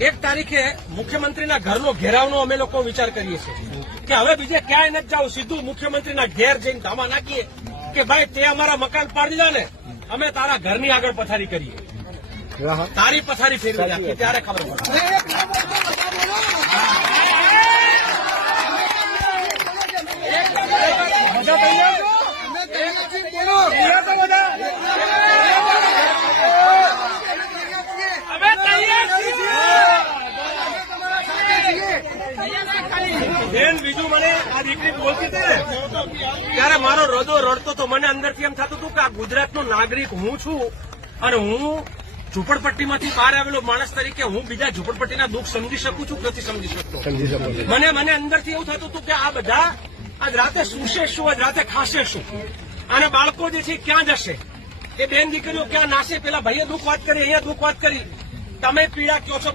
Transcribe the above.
1 તારીખે મુખ્યમંત્રીના ઘરનો ઘેરાવનો અમે લોકો વિચાર કરીએ છીએ કે હવે બીજે ક્યાંય નથી જાવ, સીધું મુખ્યમંત્રીના ઘેર જઈને ધામા નાખીએ કે ભાઈ તે અમારા મકાન પાડી દીધા ને, અમે તારા ઘરની આગળ પથારી કરીએ, તારી પથારી ફેરવી નાખીએ, ત્યારે ખબર બેન. બીજું મને આ દીકરી બોલતી હતી ને ત્યારે મારો હૃદય રડતો હતો. મને અંદરથી એમ થતું હતું કે આ ગુજરાતનો નાગરિક હું છું અને હું ઝૂંપડપટ્ટીમાંથી બહાર આવેલો માણસ તરીકે હું બીજા ઝૂંપડપટ્ટીના દુઃખ સમજી શકું છું કે નથી સમજી શકતો. મને અંદરથી એવું થતું હતું કે આ બધા આજ રાતે સૂશે શું, આજ રાતે ખાશે શું, અને બાળકો જે છે ક્યાં જશે, એ બેન દીકરીઓ ક્યાં નાશે. પેલા ભાઈએ દુઃખ વાત કરી, અહીંયા દુઃખ વાત કરી, તમે પીડા કયો છો.